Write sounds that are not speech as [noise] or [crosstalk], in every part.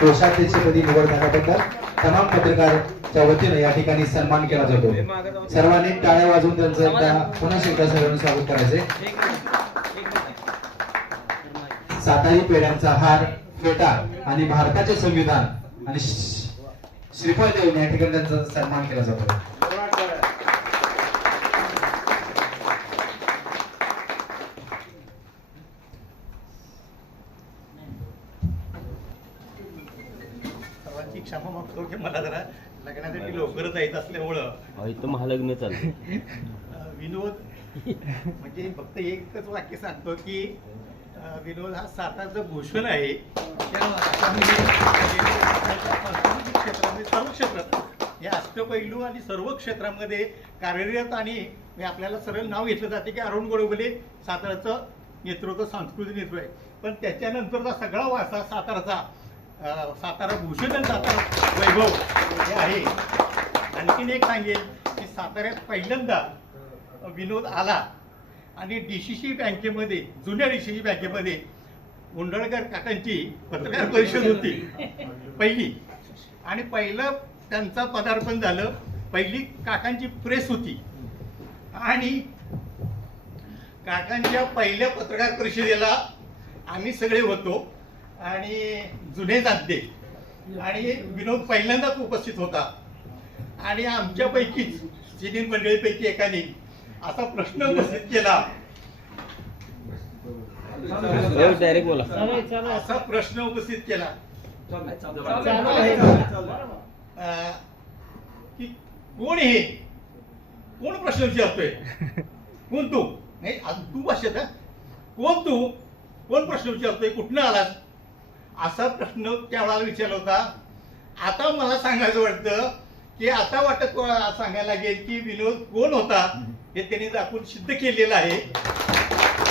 कोषाध्यक्षपदी निवड झाल्याबद्दल तमाम पत्रकारच्या वतीने या ठिकाणी सन्मान केला जातो. सर्वांनी टाळ्या वाजवून त्यांचं पुन्हा एकदा सर्वांनी स्वागत करायचे सातारी पेढ्यांचा हार फेटा आणि भारताचे संविधान आणि श्रीफळ देऊन या ठिकाणी त्यांचा सन्मान केला जातो सर्वांची की मला जरा लग्नासाठी लवकरच जायचं असल्यामुळं. इथं महालग्न चालू अं, विनोद म्हणजे फक्त एकच वाक्य सांगतो की विनोद हा सातारचं भूषण आहे. त्या सांस्कृतिक क्षेत्रामध्ये सर्व क्षेत्रात या अष्टपैलू आणि सर्व क्षेत्रामध्ये कार्यरत आणि आपल्याला सरळ नाव घेतलं जाते की अरुण गोडबोले साताराचं नेतृत्व सांस्कृतिक नेतृत्व आहे. पण त्याच्यानंतरचा सगळा वारसा साताराचा. सातारा भूषण आणि सातारा वैभव हे आहे. आणखीन एक सांगेल की साताऱ्यात पहिल्यांदा विनोद आला आणि डी सी सी बँकेमध्ये जुन्या डी सी सी बँकेमध्ये मुंडळकर काकांची पत्रकार परिषद होती. पहिली. आणि पहिलं त्यांचं पदार्पण झालं. पहिली काकांची प्रेस होती. आणि काकांच्या पहिल्या पत्रकार परिषदेला आम्ही सगळे होतो. आणि जुने जाणते आणि विनोद पहिल्यांदाच उपस्थित होता. आणि आमच्यापैकीच सिनियर मंडळीपैकी एकाने असा प्रश्न उपस्थित केला. डायरेक्ट बोला. असा प्रश्न उपस्थित केला. की कोण हे? कोण प्रश्न विचारतोय? कोण तू? नाही तू भाषेत हा? कोण तू? कोण प्रश्न विचारतोय? कुठनं आलास? असा प्रश्न त्यावेळेला विचारला होता. आता मला सांगायचं वाटतं की आता वाटत सांगायला लागेल की विनोद कोण होता हे त्यांनी दाखवून सिद्ध केलेलं आहे.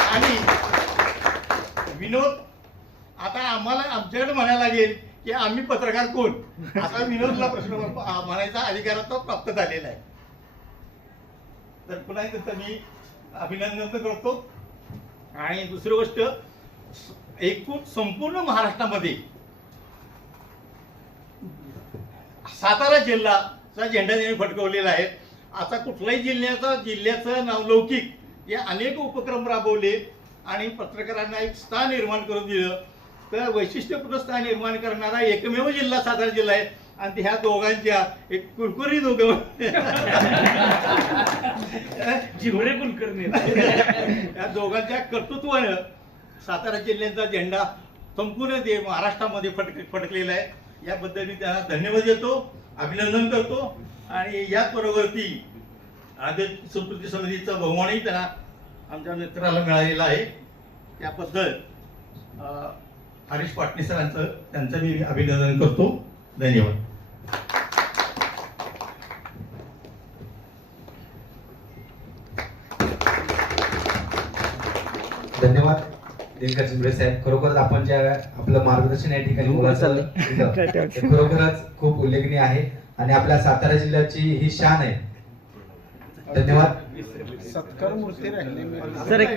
आणि विनोद आता आम्हाला आमच्याकडे म्हणायला लागेल की आम्ही पत्रकार कोण? असा विनोदला प्रश्न म्हणायचा अधिकार प्राप्त झालेला आहे. तर पुन्हा एकदा मी अभिनंदन करतो. आणि दुसरी गोष्ट एकूण संपूर्ण महाराष्ट्रामध्ये सातारा जिल्हाचा झेंडा त्यांनी फडकवलेला आहे. आता कुठल्याही जिल्ह्याचा जिल्ह्याचं नावलौकिक हे अनेक उपक्रम राबवले आणि पत्रकारांना एक स्थान निर्माण करून दिलं. तर वैशिष्ट्यपूर्ण स्थान निर्माण करणारा एकमेव जिल्हा सातारा जिल्हा आहे. आणि ह्या दोघांच्या एक कुरकुरी दोघं [laughs] जिवरे कुलकर्णी. [laughs] या दोघांच्या कर्तृत्वानं सातारा जिल्ह्याचा झेंडा संपूर्ण ते महाराष्ट्रामध्ये फटक फटकलेला आहे. याबद्दल मी त्यांना धन्यवाद देतो अभिनंदन करतो आणि याचबरोबरती आदर संस्कृती समितीचा बहुमानही त्यांना आमच्या मित्राला मिळालेला आहे. त्याबद्दल हरीश पाटणे सरांचं त्यांचं मी अभिनंदन करतो. धन्यवाद. धन्यवाद. दिनकर साहेब खरोखरच आपण ज्या आपलं मार्गदर्शन या ठिकाणी [laughs] खरोखरच खूप उल्लेखनीय आहे आणि आपल्या सातारा जिल्ह्याची ही शान आहे. धन्यवाद. सत्कार मूर्ती राहिले सर, [laughs]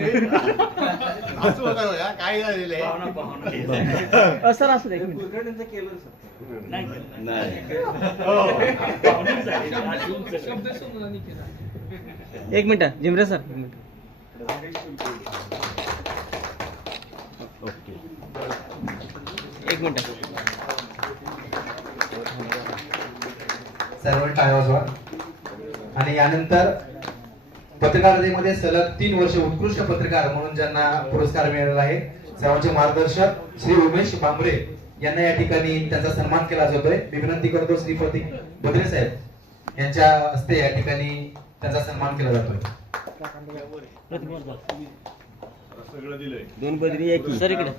काय झालेलं आहे. [laughs] सर असू मिनिट. एक मिनिट जिमरे सर एक मिनिट. ओके. एक मिनिट. सर्व टाळ्या वाजवा आणि यानंतर पत्रकारितेमध्ये सलग तीन वर्ष उत्कृष्ट पत्रकार म्हणून ज्यांना पुरस्कार मिळालेला आहे सर्वांचे मार्गदर्शक श्री उमेश बांबरे यांना या ठिकाणी त्यांचा सन्मान केला जातोय. मी विनंती करतो श्री प्रतीक बद्रे साहेब यांच्या हस्ते या ठिकाणी त्यांचा सन्मान केला जातोय. दोन पदरी एक सर इकडे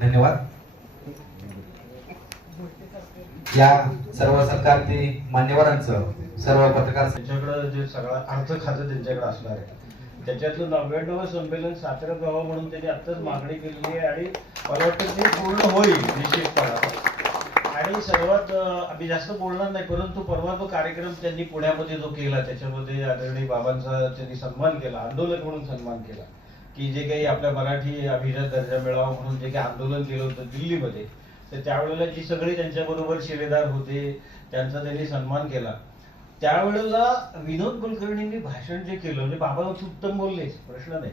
धन्यवाद. या सर्व सरकारचे मान्यवरांचं सर्व पत्रकार त्यांच्याकडे जे सगळं अर्थ खातं त्यांच्याकडे असणार आहे. त्याच्यातलं नव्याण्णव संमेलन साताऱ्यात व्हावं म्हणून त्यांनी आत्ताच मागणी केलेली आहे आणि मला वाटतं ते पूर्ण होईल निश्चितपणे. आणि सर्वात आम्ही जास्त बोलणार नाही परंतु परवा जो कार्यक्रम त्यांनी पुण्यामध्ये जो केला त्याच्यामध्ये आदरणीय बाबांचा त्यांनी सन्मान केला आंदोलन म्हणून सन्मान केला की जे काही आपल्या मराठी अभिजात दर्जा मिळावा म्हणून जे काही आंदोलन केलं होतं दिल्लीमध्ये तर त्यावेळेला जी सगळी त्यांच्याबरोबर शिलेदार होते त्यांचा त्यांनी सन्मान केला. त्यावेळेला विनोद कुलकर्णींनी भाषण जे केलं म्हणजे बाबा उत्तम बोललेच प्रश्न नाही.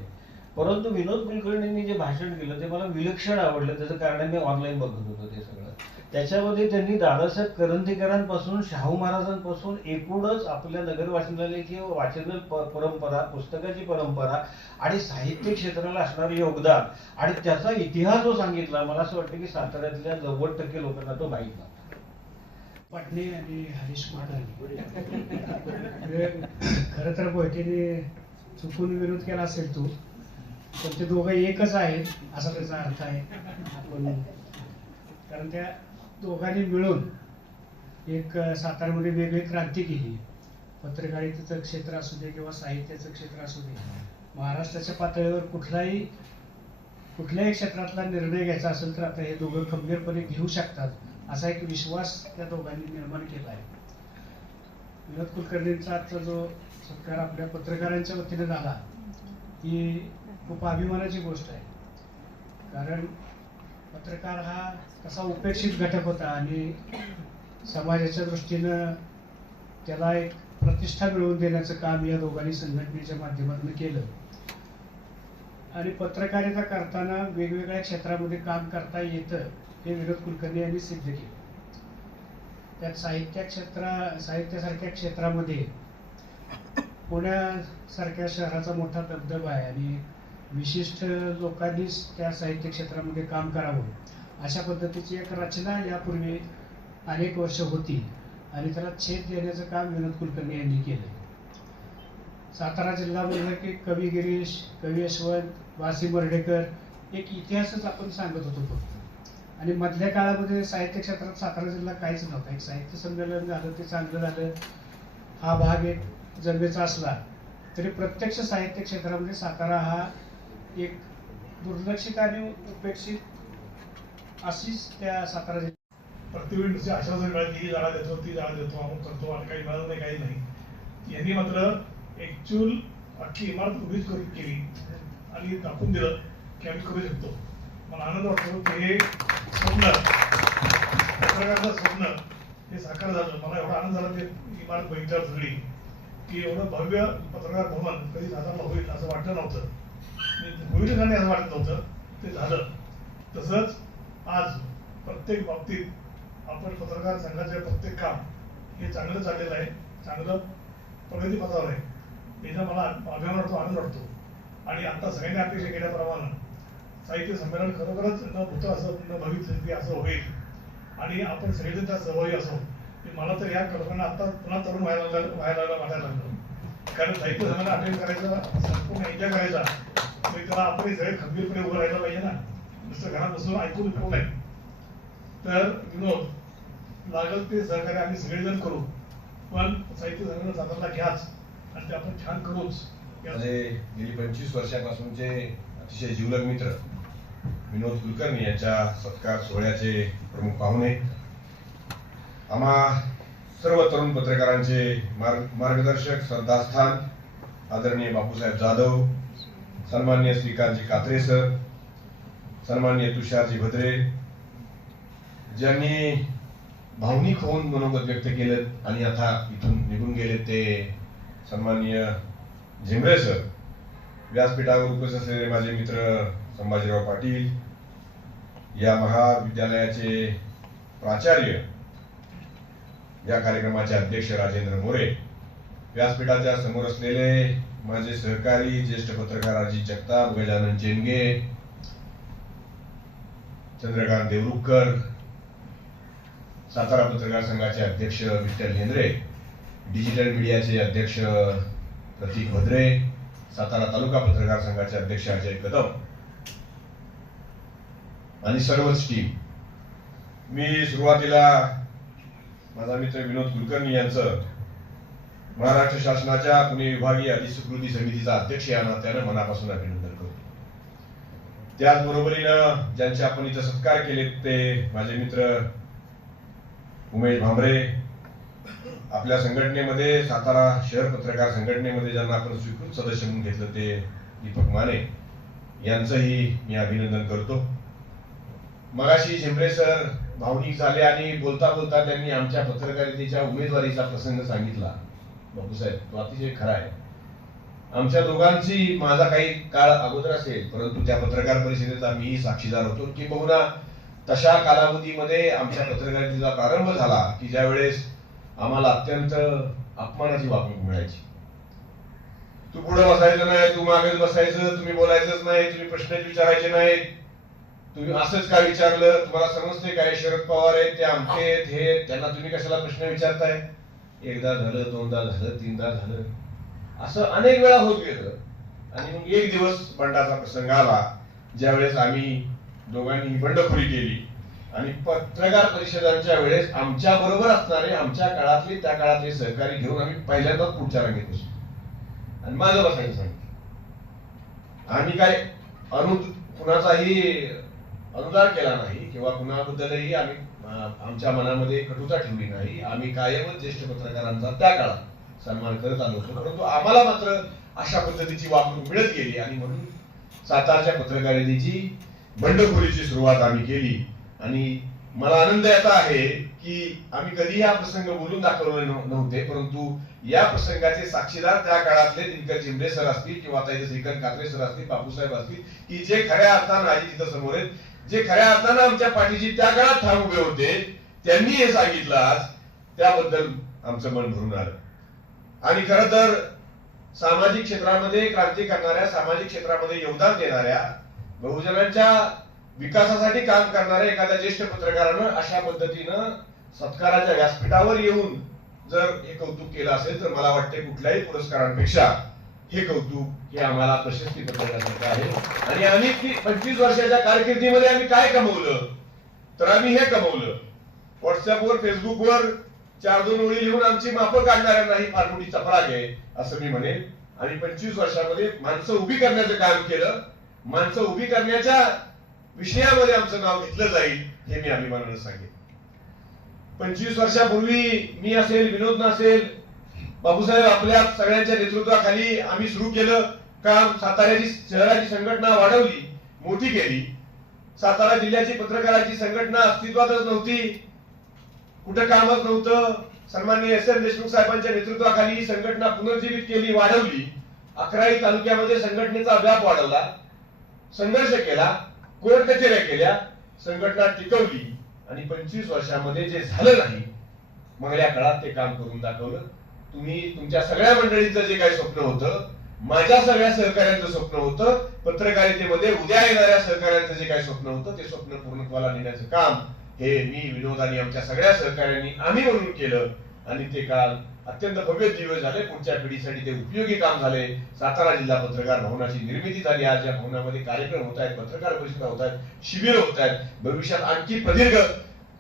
परंतु विनोद कुलकर्णींनी जे भाषण केलं ते मला विलक्षण आवडलं त्याचं कारण मी ऑनलाईन बघत होतो ते सगळं. त्याच्यामध्ये त्यांनी दादासाहेब करंदीकरांपासून शाहू महाराजांपासून एकूणच आपल्या नगर वाचनालयाची वाचन परंपरा पुस्तकाची परंपरा आणि साहित्य क्षेत्राला असणारं योगदान. आणि त्याचा इतिहास जो सांगितला मला असं वाटतं की साताऱ्यातल्या नव्वद टक्के लोकांना तो माहीत नव्हता. पाटणे आणि हरीश माटाने खर तर मोहितेने चुकून विरोध केला असेल तू पण ते दोघं एकच आहेत असा त्याचा अर्थ आहे. आपण कारण त्या दोघांनी मिळून एक सातारमध्ये वेगळी क्रांती केली. पत्रकारितेचं क्षेत्र असू दे किंवा साहित्याचं क्षेत्र असू दे महाराष्ट्राच्या पातळीवर कुठलाही कुठल्याही क्षेत्रातला निर्णय घ्यायचा असेल तर आता हे दोघं खंबीरपणे घेऊ शकतात असा एक विश्वास त्या दोघांनी निर्माण केला आहे. विनोद कुलकर्णींचा आजचा जो सत्कार आपल्या पत्रकारांच्या वतीने झाला ही खूप अभिमानाची गोष्ट आहे. कारण पत्रकार हा कसा उपेक्षित घटक होता आणि समाजाच्या दृष्टीनं त्याला एक प्रतिष्ठा मिळवून देण्याचं काम या दोघांनी संघटनेच्या माध्यमातून केलं. आणि पत्रकारिता करताना वेगवेगळ्या क्षेत्रामध्ये काम करता येतं हे विनोद कुलकर्णी यांनी सिद्ध केलं. त्यात साहित्य क्षेत्रा साहित्यासारख्या क्षेत्रामध्ये पुण्यासारख्या शहराचा मोठा दबदबा आहे आणि विशिष्ट लोकांनीच त्या साहित्य क्षेत्रामध्ये काम करावं. अशा पद्धतीची एक रचना यापूर्वी अनेक वर्ष होती आणि त्याला छेद देण्याचं काम विनोद कुलकर्णी यांनी केलं सातारा जिल्हा म्हणलं की कवी गिरीश कवी यशवंत वासी बर्डेकर एक इतिहासच आपण सांगत होतो फक्त. आणि मधल्या काळामध्ये साहित्य क्षेत्रात सातारा जिल्हा काहीच नव्हता. एक साहित्य संमेलन झालं ते चांगलं झालं. हा भाग एक जन्मेचा असला तरी प्रत्यक्ष साहित्य क्षेत्रामध्ये सातारा हा एक दुर्लक्षित आणि उपेक्षित अशीच त्या सातारा जिल्हा प्रत्येक वेळी नुसते ही जागा देतो ती जागा देतो आपण करतो आणि काही मिळत नाही काही नाही. यांनी मात्र एक चूल अख्खी इमारत उभीच करून केली आणि दाखवून दिलं की आम्ही करू शकतो. मला आनंद वाटतो की हे स्वप्न पत्रकाराचं स्वप्न हे साकार झालं. मला एवढा आनंद झाला ते इमारत बघितल्यावर सगळी की एवढं भव्य पत्रकार भवन कधी साधारण होईल असं वाटलं नव्हतं. आणि असं वाटत नव्हतं. ते झालं. तसंच आज प्रत्येक बाबतीत आपण पत्रकार संघाचे प्रत्येक काम हे चांगलं चाललेलं आहे. चांगलं प्रगतीपथावर आहे. याचा मला अभिमान वाटतो आनंद वाटतो. आणि आता सगळ्यांनी अपेक्षा केल्याप्रमाणे साहित्य संमेलन खरोखरच न होतं असं न भविष्य की असं होईल. आणि आपण सगळेजण त्यात सहभागी असो. मला तर या कल्पना आता पुन्हा तरुण व्हायला व्हायला लागलं वाटायला लागलं. कारण साहित्य संमेलन अटेंड करायचा संपूर्ण एन्जॉय करायचा त्याला आपण सगळे खंबीरपणे उभं राहायला पाहिजे ना. नुसतं घरात बसून ऐकून उपयोग नाही. तर विनोद लागल ते सहकार्य आम्ही सगळेजण करू. पण साहित्य संघटना साधारणतः घ्याच आणि ते आपण छान करूच. माझे गेली पंचवीस वर्षापासूनचे अतिशय जीवलग मित्र विनोद कुलकर्णी यांच्या सत्कार सोहळ्याचे प्रमुख पाहुणे. आम्हा सर्व तरुण पत्रकारांचे मार्ग मार्गदर्शक श्रद्धास्थान आदरणीय बापूसाहेब जाधव सन्मान्य श्रीकांतजी कात्रे सर सन्मान्य तुषारजी भद्रे ज्यांनी भावनिक होऊन मनोगत व्यक्त केलेत आणि आता इथून निघून गेले ते सन्मान्य झिमरे सर व्यासपीठावर उपस्थित असलेले माझे मित्र संभाजीराव पाटील या महाविद्यालयाचे प्राचार्य या कार्यक्रमाचे अध्यक्ष राजेंद्र मोरे व्यासपीठाच्या समोर असलेले माझे सहकारी ज्येष्ठ पत्रकार अजित जगताप गजानन चेंगे चंद्रकांत देवरुखकर सातारा पत्रकार संघाचे अध्यक्ष विठ्ठल हेंद्रे डिजिटल मीडियाचे अध्यक्ष प्रतीक भद्रे सातारा तालुका पत्रकार संघाचे अध्यक्ष अजय कदम आणि सर्वच टीम मी सुरुवातीला माझा मित्र विनोद कुलकर्णी यांचं महाराष्ट्र शासनाच्या पुणे विभागीय अधिस्वीकृती समितीचा अध्यक्ष या नात्यानं मनापासून अभिनंदन करतो. त्याचबरोबरीनं ज्यांचे आपण इथं सत्कार केले ते माझे मित्र उमेश भांबरे आपल्या संघटनेमध्ये सातारा शहर पत्रकार संघटनेमध्ये ज्यांना आपण स्वीकृत सदस्य म्हणून घेतलं ते दीपक माने यांचंही मी अभिनंदन करतो. मगाशी झेंबरे सर भावनिक झाले आणि बोलता बोलता त्यांनी आमच्या पत्रकारितेच्या उमेदवारीचा प्रसंग सांगितला. बापूसाहेब तो अतिशय खरा आहे. आमच्या दोघांची माझा काही काळ अगोदर असेल परंतु त्या पत्रकार परिषदेचा मीही साक्षीदार होतो की बहुना तशा कालावधीमध्ये आमच्या पत्रकारितेचा प्रारंभ झाला की ज्या वेळेस आम्हाला अत्यंत अपमानाची वागणूक मिळायची. तू पुढे बसायचं नाही तू मागेच बसायचं तुम्ही बोलायचंच नाही तुम्ही प्रश्न विचारायचे नाहीत. तुम्ही असंच काय विचारलं? तुम्हाला समजते काय शरद पवार आहेत ते आमचे आहेत, हे त्यांना तुम्ही कशाला प्रश्न विचारताय? एकदा झालं दोनदा झालं तीनदा झालं. असं अनेक वेळा होत गेलं. आणि मग एक दिवस बंडाचा प्रसंग आला ज्यावेळेस आम्ही दोघांनी बंडखोरी केली. आणि पत्रकार परिषदांच्या वेळेस आमच्या बरोबर असणारे आमच्या काळातले त्या काळातले सहकारी घेऊन आम्ही पहिल्यांदाच पुढच्या रांगेत बसलो. आणि माझं बसायचं सांगितलं. आम्ही काय अनु कुणाचाही अनुदान केला नाही किंवा कुणाबद्दलही आम्ही आमच्या मनामध्ये कटुता ठेवली नाही. आम्ही कायमच ज्येष्ठ पत्रकारांचा त्या काळात सन्मान करत आलो होतो. परंतु आम्हाला मात्र अशा पद्धतीची वागणूक मिळत गेली आणि म्हणून सातारच्या पत्रकारितेची बंडखोरीची सुरुवात आम्ही केली. आणि मला आनंद याचा आहे की आम्ही कधी हा प्रसंग बोलून दाखवले नव्हते. परंतु या प्रसंगाचे साक्षीदार त्या काळातले दिनकर चिंबरे सर असतील किंवा आता श्रीकांत कात्रे सर असतील बापूसाहेब असतील की जे खऱ्या अर्थानं आजी तिथं समोर आहेत जे खऱ्या अर्थानं आमच्या पाठीशी त्या काळात ठाम उभे होते त्यांनी हे सांगितलं आज त्याबद्दल आमचं मन भरून आलं. आणि खर तर सामाजिक क्षेत्रामध्ये क्रांती करणाऱ्या सामाजिक क्षेत्रामध्ये योगदान देणाऱ्या बहुजनांच्या विकासासाठी काम करणाऱ्या एखाद्या ज्येष्ठ पत्रकारानं अशा पद्धतीनं सत्काराच्या व्यासपीठावर येऊन जर हे कौतुक केलं असेल तर मला वाटते कुठल्याही पुरस्कारांपेक्षा हे कौतुक हे आम्हाला प्रशस्ती आहे. आणि आम्ही पंचवीस वर्षाच्या कारकिर्दीमध्ये आम्ही काय कमवलं? तर आम्ही हे कमवलं. व्हॉट्सअपवर फेसबुकवर चार दोन ओळी लिहून आमची मापं काढणाऱ्या नाही फार मोठी चपराक आहे असं मी म्हणेन. आणि पंचवीस वर्षामध्ये माणसं उभी करण्याचं काम केलं. माणसं उभी करण्याच्या विषयामध्ये आमचं नाव घेतलं जाईल हे मी अभिमानानं सांगेन. पंचवीस वर्षापूर्वी मी असेल विनोद असेल बाबूसाहेब आपल्या सगळ्यांच्या नेतृत्वाखाली आम्ही सुरू केलं काम. साताऱ्याची शहराची संघटना वाढवली मोठी केली. सातारा जिल्ह्याची पत्रकाराची संघटना अस्तित्वातच नव्हती. कुठं कामच नव्हतं. सन्मान्य एस. एन. देशमुख साहेबांच्या नेतृत्वाखाली ही संघटना पुनर्जीवित केली वाढवली. अकराई तालुक्यामध्ये संघटनेचा व्याप वाढवला. संघर्ष केला कोर्ट कचेऱ्या केल्या संघटना टिकवली. आणि पंचवीस वर्षामध्ये जे झालं नाही मगल्या काळात ते काम करून दाखवलं. तुम्ही तुमच्या सगळ्या मंडळींचं जे काही स्वप्न होतं माझ्या सगळ्या सहकार्यांचं स्वप्न होतं पत्रकारितेमध्ये उद्या येणाऱ्या सहकार्यांचं जे काही स्वप्न होतं ते स्वप्न पूर्णत्वाला नेण्याचं काम हे मी विनोद आणि आमच्या सगळ्या सहकार्यांनी आम्ही म्हणून केलं. आणि ते काल अत्यंत भव्य जीव झाले. पुढच्या पिढीसाठी ते उपयोगी काम झाले. सातारा जिल्हा पत्रकार भवनाची निर्मिती झाली. आज या भवनामध्ये कार्यक्रम होत आहेत पत्रकार परिषदा होत आहेत शिबिर होत आहेत. भविष्यात आणखी प्रदीर्घ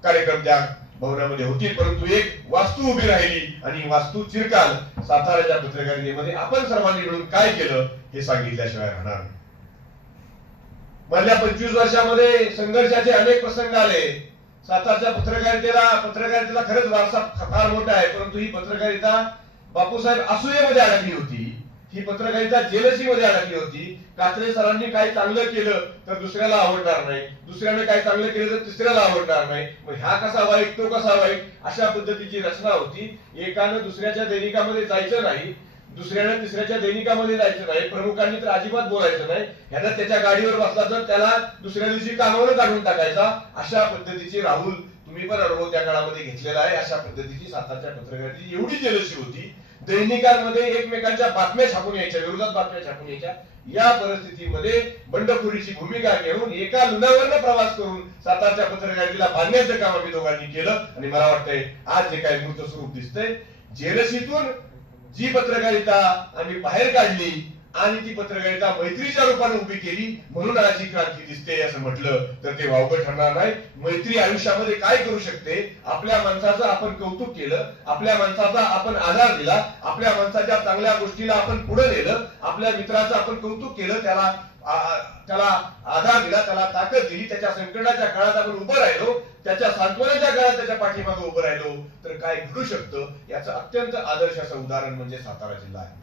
कार्यक्रम त्या भवनामध्ये होती परंतु एक वास्तू उभी राहिली आणि वास्तू चिरकाल साताराच्या पत्रकारितेमध्ये आपण सर्वांनी मिळून काय केलं हे सांगितल्याशिवाय राहणार मधल्या पंचवीस वर्षामध्ये संघर्षाचे अनेक प्रसंग आले. सातारच्या पत्रकारितेला पत्रकारितेला खरंच वारसा फार मोठा आहे परंतु ही पत्रकारिता बापूसाहेब असूयेमध्ये अडकली होती. ही पत्रकारिता जेलसीमध्ये अडकली होती. कात्रे सरांनी काय चांगलं केलं तर दुसऱ्याला आवडणार नाही. दुसऱ्याने काय चांगलं केलं तर तिसऱ्याला आवडणार नाही. मग ह्या कसा वाईट तो कसा वाईट अशा पद्धतीची रचना होती. एकानं दुसऱ्याच्या दैनिकामध्ये जायचं नाही. दुसऱ्यानं तिसऱ्याच्या दैनिकामध्ये जायचं नाही. प्रमुखांनी तर अजिबात बोलायचं नाही. ह्यानं त्याच्या गाडीवर बसला तर त्याला दुसऱ्या दिवशी कामावर काढून टाकायचा. अशा पद्धतीची राहुल तुम्ही पण अनुभव त्या काळामध्ये घेतलेला आहे. अशा पद्धतीची सातारच्या पत्रकारितेची एवढी जलसी होती. दैनिकांमध्ये एकमेकांच्या बातम्या छापून यायच्या विरोधात बातम्या छापून यायच्या. या परिस्थितीमध्ये बंडखोरीची भूमिका घेऊन एका लुणावरनं प्रवास करून सातारच्या पत्रकारितेला बांधण्याचं काम आम्ही दोघांनी केलं. आणि मला वाटतंय आज जे काही मूर्त स्वरूप दिसतंय जेलशीतून जी पत्रकारिता आम्ही बाहेर काढली आणि ती पत्रकारिता मैत्रीच्या रूपाने उभी केली. म्हणून आज ही क्रांती दिसते असं म्हटलं तर ते वावगं ठरणार नाही. मैत्री आयुष्यामध्ये काय करू शकते? आपल्या माणसाचं आपण कौतुक केलं. आपल्या माणसाचा आपण आधार दिला. आपल्या माणसाच्या चांगल्या गोष्टीला आपण पुढे नेलं. आपल्या मित्राचं आपण कौतुक केलं. त्याला त्याला आधार दिला. त्याला ताकद दिली. त्याच्या संकटाच्या काळात आपण उभं राहिलो. त्याच्या सांत्वनाच्या काळात त्याच्या पाठीमागे उभं राहिलो. तर काय घडू शकतं? याचं अत्यंत आदर्श असं उदाहरण म्हणजे सातारा जिल्हा आहे.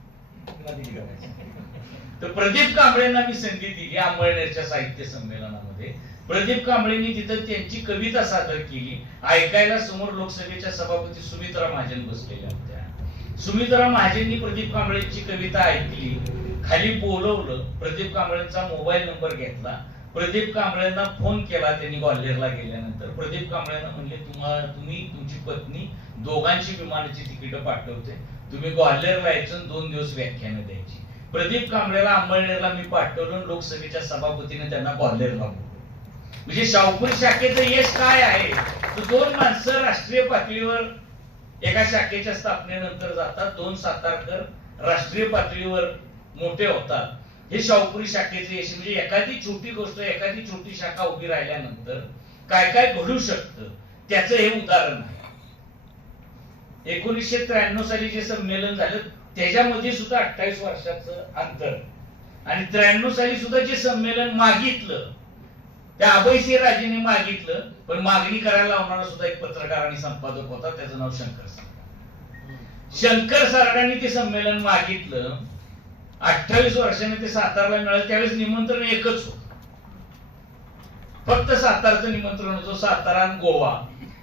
तर प्रदीप कांबळेंना मी संधी दिली आंबळनेरच्या साहित्य संमेलनामध्ये. प्रदीप कांबळेंनी तिथं त्यांची कविता सादर केली. ऐकायला समोर लोकसभेच्या सभापती सुमित्रा महाजन बसलेल्या होत्या. सुमित्रा महाजननी प्रदीप कांबळेंची कविता ऐकली. खाली बोलवलं. प्रदीप कांबळेंचा मोबाईल नंबर घेतला. प्रदीप कांबळेंना फोन केला. त्यांनी ग्वाल्हेरला गेल्यानंतर. प्रदीप कांबळेंना म्हणले तुम्हाला तुम्ही तुमची पत्नी दोघांची विमानाची तिकीट पाठवते. तुम्ही ग्वाल्हेरला यायचं दोन दिवस व्याख्यानं द्यायची. प्रदीप कांबळेला अंमळनेरला मी पाठवलं लोकसभेच्या सभापतीने त्यांना ग्वाल्हेरला बोलवलं. म्हणजे शाहूपूर शाखेचं यश काय आहे? तर दोन माणसं राष्ट्रीय पातळीवर एका शाखेच्या स्थापनेनंतर जातात दोन सातारकर राष्ट्रीय पातळीवर मोठे होतात. हे शाहूपुरी शाखेचे यश म्हणजे एखादी छोटी गोष्ट एखादी छोटी शाखा उभी राहिल्यानंतर काय काय घडू शकतं? त्याचं हे उदाहरण आहे. एकोणीसशे त्र्याण्णव साली जे संमेलन झालं त्याच्यामध्ये सुद्धा अठ्ठावीस वर्षाचं अंतर. आणि त्र्याण्णव साली सुद्धा जे संमेलन मागितलं त्या अभयसिंह राजेने मागितलं पण मागणी करायला लावणारा सुद्धा एक पत्रकार आणि संपादक होता त्याचं नाव शंकर सारडा शंकर सारडांनी ते संमेलन मागितलं अठ्ठावीस वर्षाने ते सातारला मिळालं त्यावेळेस निमंत्रण एकच होत. फक्त सातारचं निमंत्रण होतं सातारा आणि गोवा.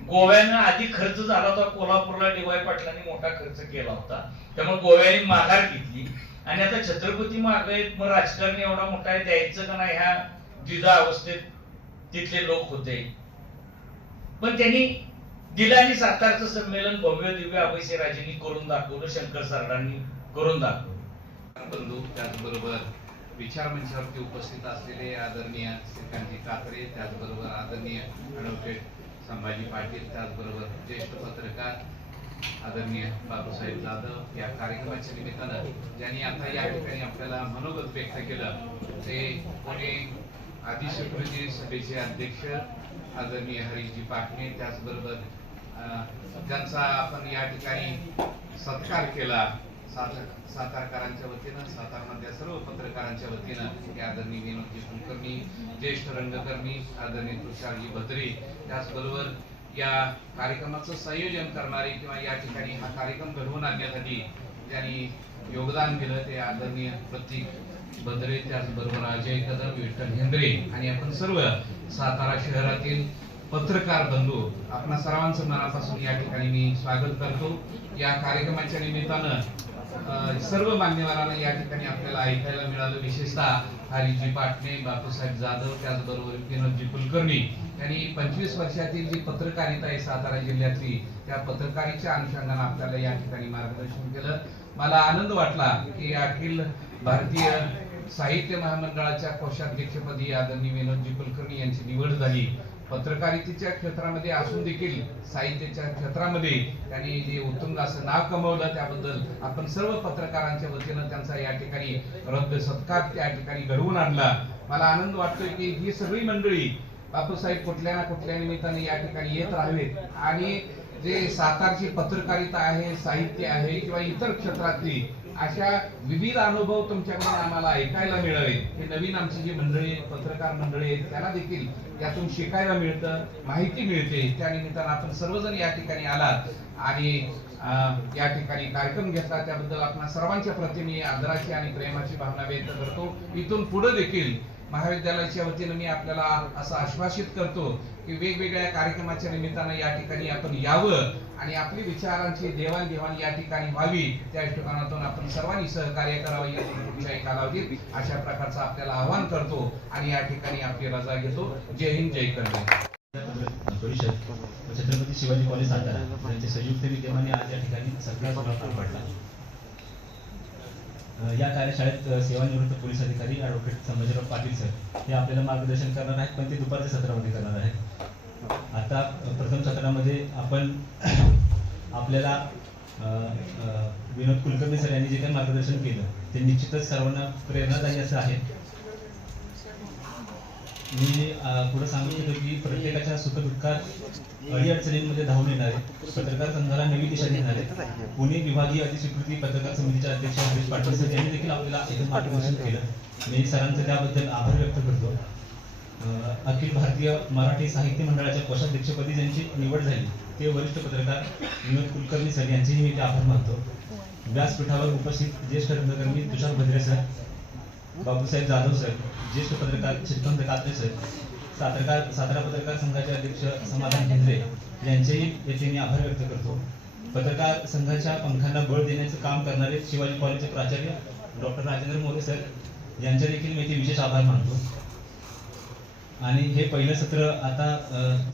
गोव्यानं आधी खर्च झाला होता कोल्हापूरला डीवाय पाटलांनी मोठा खर्च केला होता. त्यामुळे गोव्याने माघार घेतली. आणि आता छत्रपती मागे मग राजकारणी एवढा मोठा आहे द्यायचं का नाही ह्या द्विधा अवस्थेत तिथले लोक होते. पण त्यांनी दिला आणि सातारचं संमेलन भव्य दिव्य अभयसिंहराजेंनी करून दाखवलं शंकर सरडांनी करून दाखवलं. बंधू त्याचबरोबर विचार मंचावरती उपस्थित असलेले आदरणीय श्रीकांतजी कात्रे त्याचबरोबर आदरणीय ॲडव्होकेट संभाजी पाटील त्याचबरोबर ज्येष्ठ पत्रकार आदरणीय बापूसाहेब जाधव या कार्यक्रमाच्या निमित्तानं ज्यांनी आता या ठिकाणी आपल्याला मनोगत व्यक्त केलं ते पुणे आदिशक्ती सभेचे अध्यक्ष आदरणीय हरीशजी पाटणे त्याचबरोबर अं, ज्यांचा आपण या ठिकाणी सत्कार केला सातारकरांच्या वतीनं सातारमधल्या सर्व पत्रकारांच्या वतीनं आदरणीय विनोदजी कुलकर्णी ज्येष्ठ रंगकर्मी आदरणीय तुषारजी भद्रे त्याचबरोबर या कार्यक्रमाचं संयोजन करणारे किंवा या ठिकाणी हा कार्यक्रम घडवून आणण्यासाठी ज्यांनी योगदान दिलं ते आदरणीय प्रतीक भद्रे त्याचबरोबर अजय कदम विठ्ठल हेंद्रे आणि आपण सर्व सातारा शहरातील पत्रकार बंधू आपणा सर्वांचं मनापासून या ठिकाणी मी स्वागत करतो. या कार्यक्रमाच्या निमित्तानं सर्व मान्यवरांना या ठिकाणी आपल्याला ऐकायला मिळालं. विशेषतः हरिजी पाटणे बापूसाहेब जाधव त्याचबरोबर विनोदजी कुलकर्णी यांनी पंचवीस वर्षातील जी पत्रकारिता आहे सातारा जिल्ह्यातली त्या पत्रकारीच्या अनुषंगाने आपल्याला या ठिकाणी मार्गदर्शन केलं. मला आनंद वाटला की अखिल भारतीय साहित्य महामंडळाच्या कोषाध्यक्षपदी आदरणीय विनोदजी कुलकर्णी यांची निवड झाली. पत्रकारितेच्या क्षेत्रामध्ये असून देखील साहित्याच्या क्षेत्रामध्ये त्यांनी जे उत्तुंग असं नाव कमवलं त्याबद्दल आपण सर्व पत्रकारांच्या वतीनं त्यांचा या ठिकाणी रद्द सत्कार त्या ठिकाणी घडवून आणला. मला आनंद वाटतोय की ही सगळी मंडळी बापूसाहेब कुठल्या ना कुठल्या निमित्ताने या ठिकाणी येत राहावेत. आणि जे सातारची पत्रकारिता आहे साहित्य आहे किंवा इतर क्षेत्रातली अशा विविध अनुभव तुमच्याकडून आम्हाला ऐकायला मिळावे हे नवीन आमची जी मंडळी पत्रकार मंडळी आहेत त्यांना देखील यातून शिकायला मिळतं माहिती मिळते. त्या निमित्तानं आपण सर्वजण या ठिकाणी आलात आणि या ठिकाणी कार्यक्रम घेतला. त्याबद्दल आपण सर्वांच्या प्रती मी आदराची आणि प्रेमाची भावना व्यक्त करतो. इथून पुढे देखील महाविद्यालयाच्या वतीनं मी आपल्याला असं आश्वासित करतो की वेगवेगळ्या कार्यक्रमाच्या निमित्तानं या ठिकाणी आपण यावं आणि आपली विचारांची देवाणघेवाण या ठिकाणी व्हावी त्या ठिकाणातून आपण सर्वांनी सहकार्य करावं या पुढच्या कालावधीत अशा प्रकारचं आपल्याला आवाहन करतो आणि या ठिकाणी आपली रजा घेतो. जय हिंद जय करणे परिषद. छत्रपती शिवाजी कॉलेज सातारा यांचे संयुक्त विद्यमाने आज या ठिकाणी सगळ्या पार पडला. या कार्यशाळेत सेवानिवृत्त पोलीस अधिकारी ॲडव्होकेट संभाजीराव पाटील सर हे आपल्याला मार्गदर्शन करणार आहेत पण ते दुपारच्या सत्रामध्ये करणार आहेत. आता प्रथम सत्रामध्ये आपण आपल्याला विनोद कुलकर्णी सर यांनी जे काही मार्गदर्शन केलं ते निश्चितच सर्वांना प्रेरणादायी असं आहे. मी पुढे सांगू इच्छितो की प्रत्येकाच्या सुखदुःखात अडीअडचणींमध्ये धावून येणारे पत्रकार संघाला नवी दिशा देणारे पुणे विभागीय अधिस्वीकृती पत्रकार समितीचे अध्यक्ष हरीश पाटील सर यांनी देखील आपल्याला एकदम मार्गदर्शन केलं. मी सरांचं त्याबद्दल आभार व्यक्त करतो. अखिल भारतीय मराठी साहित्य मंडळाच्या कोषाध्यक्षपदी ज्यांची निवड झाली ते वरिष्ठ पत्रकार विनोद कुलकर्णी सर यांचेही मी आभार मानतो. व्यासपीठावर उपस्थित ज्येष्ठ रंगकर्मी तुषार भद्रे सर बाबूसाहेब जाधव सर ज्येष्ठ पत्रकार श्रीकांत कात्रे सर सातारकार सातारा पत्रकार संघाचे अध्यक्ष समाधान केंद्रे यांचेही याचे मी आभार व्यक्त करतो. पत्रकार संघाच्या पंखांना बळ देण्याचं काम करणारे शिवाजी कॉलेजचे प्राचार्य डॉक्टर राजेंद्र मोरे सर यांचे देखील मी ते विशेष आभार मानतो. आणि हे पहिलं सत्र आता